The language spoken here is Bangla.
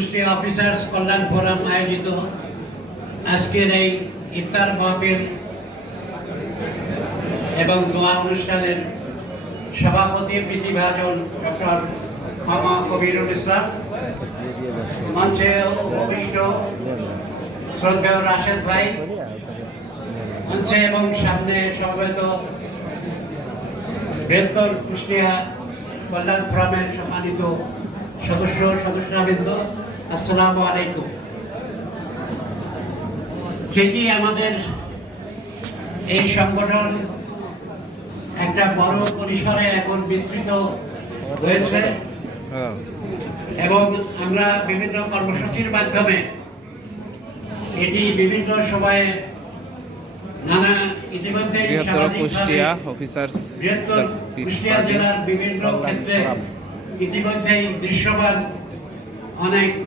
কুষ্টিয়া অফিসার্স কল্যাণ ফোরাম আয়োজিত আজকের এই ইফতার মাহফিল এবং দোয়া অনুষ্ঠানের সভাপতি প্রীতিভাজন ডক্টর ক্ষমা কবিরুল ইসলাম, মঞ্চে উপবিষ্ট শ্রদ্ধেয় রাশেদ ভাই, মঞ্চে এবং সামনে সমবেত বৃহত্তর কুষ্টিয়া কল্যাণ ফোরামের সম্মানিত সদস্যবৃন্দ, আসসালামু আলাইকুম। ঠিকই আমাদের এই সংগঠন একটা বড় পরিসরে এখন বিস্তৃত হয়েছে এবং আমরা বিভিন্ন কর্মসূচির মাধ্যমে এটি বিভিন্ন সময়ে নানা ইতিমধ্যে কুষ্টিয়া জেলার বিভিন্ন ক্ষেত্রে ইতিমধ্যেই দৃশ্যমান অনেক